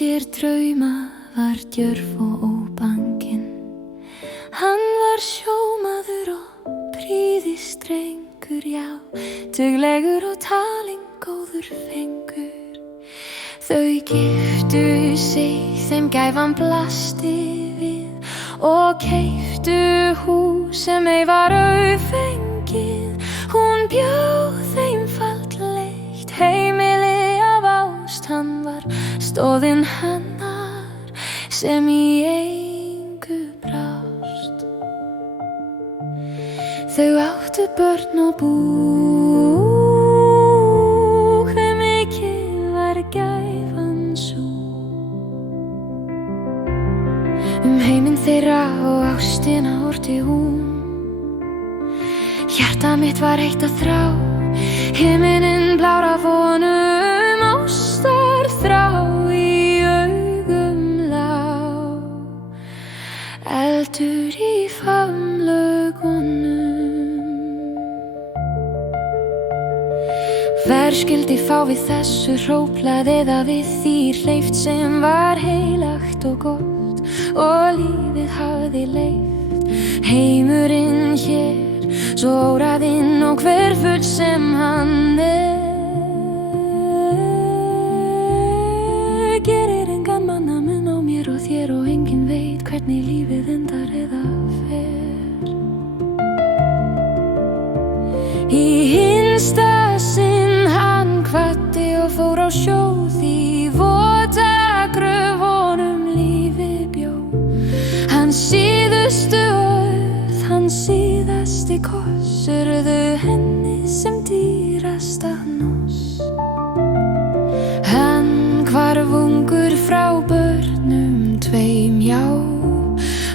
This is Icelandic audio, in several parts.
sér drauma var djörf og óbanginn. Hann var sjómaður og prýðisdrengur, já, duglegur og talingóður fengur. Þau giftu sig þeim gæfan blasti við og keyptu hús sem ei var auðfengið. Hún bjóð þeim fallegt heimili af ást, hann var stoðinn hennar sem í engu brást. Þau áttu börn og bú, hve mikið var gæfan sú. Heiminn þeirra og ástina orti hún. Hjarta mitt var heitt að þrá, himinninn blár af vonum, ástar þrá í augum lá. Eldur í faðmlögunum. Hver skyldi fá við þessu, hróplaði það við því, hleypt sem var heilagt og gott og lífið hafði leyft. Heimurinn hér svo óraðinn og hverfull sem hann gerir engan mannamun á mér og þér, og enginn veit hvernig lífið endar eða fer. Í hinsta sinn hann hvatti og fór á sjó, því vota gröfunum lífið bjó. Hann síðustu orð, hann síðasti koss, urðu henni sem dýrasta hnoss. Hann hvarf ungur frá börnum tveim, já,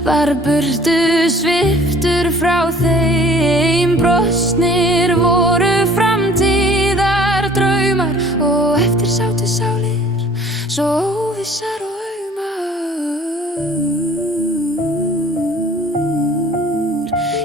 var burtu sviptur frá þeim. Brostnir voru framtíðar draumar og eftir sátu sálir svo óvissar og aumar.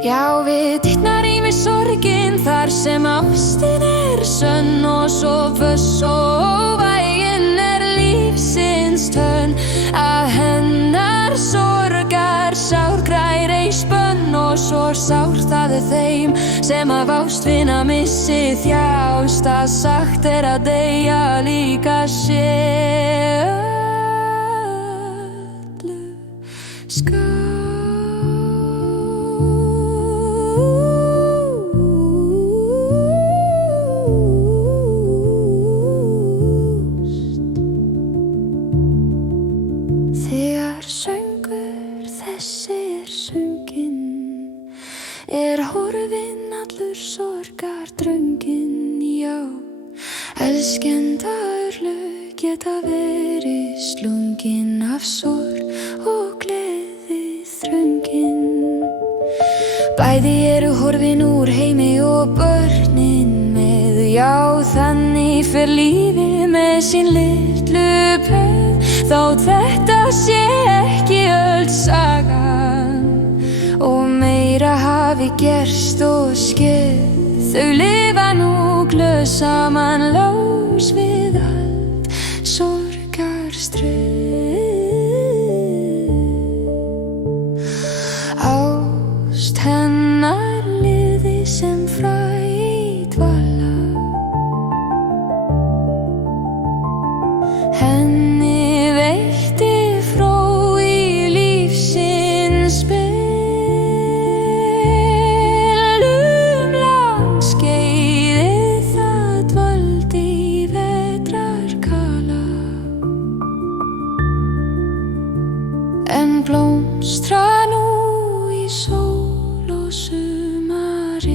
Já, við dýrnar í mig sorgin þar sem ástin sönn, og svo föss og vægin lífsins tönn. Að hennar sorgar sár grær ei spönn, og svo sárt það þeim sem af ástvina missi þjást. Að sagt að deyja líka sé öllu skál. Þegar söngur þessi sunginn, horfinn allur sorgar drönginn, já. Elskenda örlög geta verið slungin af sorg og gleði þröngin. Bæði eru horfin úr heimi og börnin með, já, þannig fer lífið með sín litlu peð. Þó þetta sé ekki öll sagan og meira hafi gerst og skeð, þau lifa nú glöð saman lás við allt sorgarstreð. Ást hennar liði sem fræ í dvala, henni veitti fró í lífsins spil. Langskeiðið það dvaldi í vetrarkala, en blómstra nú í sól og sumaril.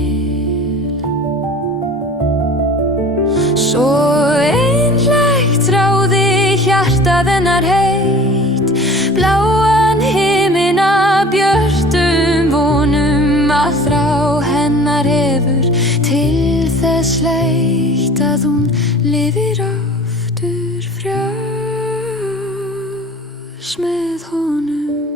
Svo einlægt ráði hjartað hennar heitt, bláan himinn að björtum vonum. Að þrá hennar hefur til þess leitt að hún lifir aftur frjáls með honum.